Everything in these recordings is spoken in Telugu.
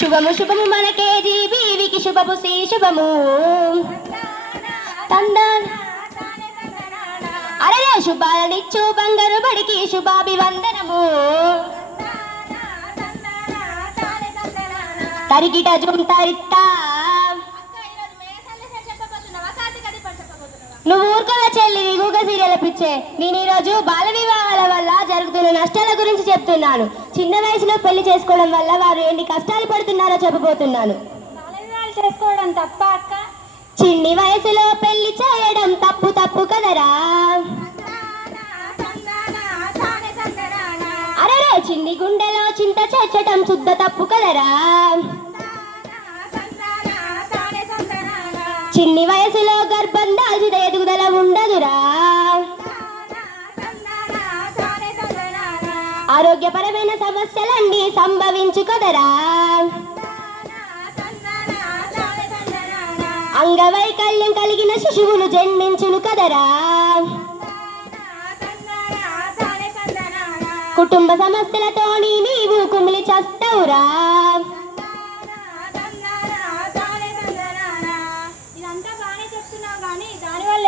శుభము శుభము మనకే జీవికి శుభము శ్రీ శుభము తందాన అరే శుభాలనిచ్చు బంగారు బడికి శుభాభివందనము తరిగిట జుంతరిత్తా నువ్వు ఊరుకోవా చెల్లి, నీకుగా సీరియల్ పిచ్చే. నేను ఈరోజు బాల వివాహాల వల్ల జరుగుతున్న నష్టాల గురించి చెప్తున్నాను. చిన్న వయసులో పెళ్లి చేసుకోవడం వల్ల వారు ఎన్ని కష్టాలు పడుతున్నారో చెప్పబోతున్నాను. చేసుకోవడం తప్ప అక్క? చిన్ని వయసులో పెళ్లి చేయడం తప్పు తప్పు కదరా. అరే చిన్ని గుండెలో చింత చేర్చడం శుద్ధ తప్పు కదరా. చిన్ని వయసులో గర్భం దాల్చిన ఎదుగుదల ఉండదురా. ఆరోగ్యపరమైన సమస్యలన్నీ సంభవించు కదరా. అంగవైకల్యం కలిగిన శిశువులు జన్మించును కదరా. కుటుంబ సమస్యలతోని నీవు కుమిలి చస్తవురా.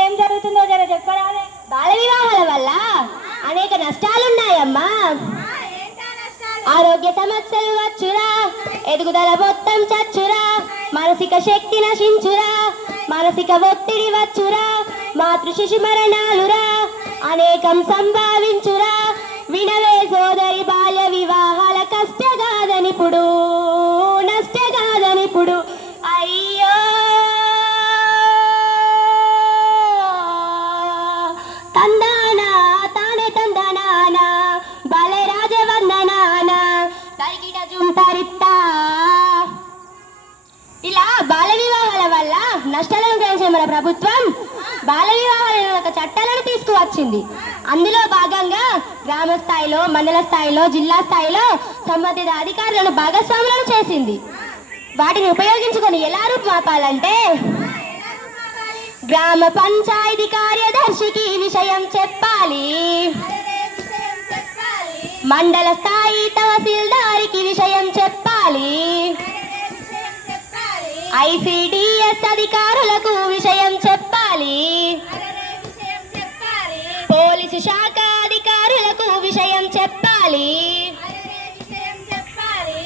ఏం జరుగుతుందో జర చెప్పరాలే. బాల వివాహాల వల్ల అనేక నష్టాలున్నాయమ్మా. ఆరోగ్య సమస్యలు వచ్చురా, ఎదుగుదల మొత్తం చచ్చురా, మానసిక శక్తి నశించురా, మానసిక ఒత్తిడి వచ్చురా, మాతృ శిశు మరణాలురా అనేకం సంభావించురా. వినవే సోదరి, బాల్య వివాహాల కష్టగాదనిప్పుడు, నష్టగాదనిప్పుడు. అయ్యో తందానా తానే తందనానా బలే రాజవందనానా తరిగిట జుంతరిత్తా. ఇలా బాల వివాహాల వల్ల నష్టాలను గ్రహించే మన ప్రభుత్వం బాల వివాహాల ఒక చట్టాలను తీసుకువచ్చింది. అందులో భాగంగా గ్రామ స్థాయిలో, మండల స్థాయిలో, జిల్లా స్థాయిలో సంబంధిత అధికారులను భాగస్వాములను చేసింది. వాటిని ఉపయోగించుకొని ఎలా రూపుమాపాలంటే, గ్రామ పంచాయతీ కార్యదర్శికి విషయం చెప్పాలి, మండల స్థాయి తహసీల్దారికి విషయం చెప్పాలి, ఐసిడిఎస్ అధికారులకు విషయం చెప్పాలి, పోలీసు శాఖ అధికారులకు విషయం చెప్పాలి,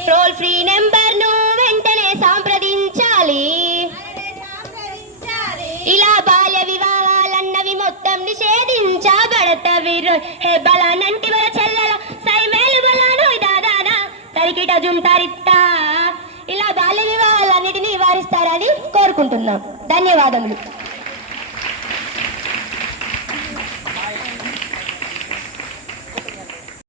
టోల్ ఫ్రీ నెంబర్ను వెంటనే సంప్రదించాలి. ఇలా బాల్య వివాహాలన్నవి మొత్తం నిషేధించబడతవి. హే బలానంటి వర చెల్లెల సైమేలు బలాను దాదానా తరికిట జుంతరిత్తా. ఇలా బాల్య వివాహాలన్నిటినీ నివారిస్తారని కోరుకుంటున్నాం. ధన్యవాదములు.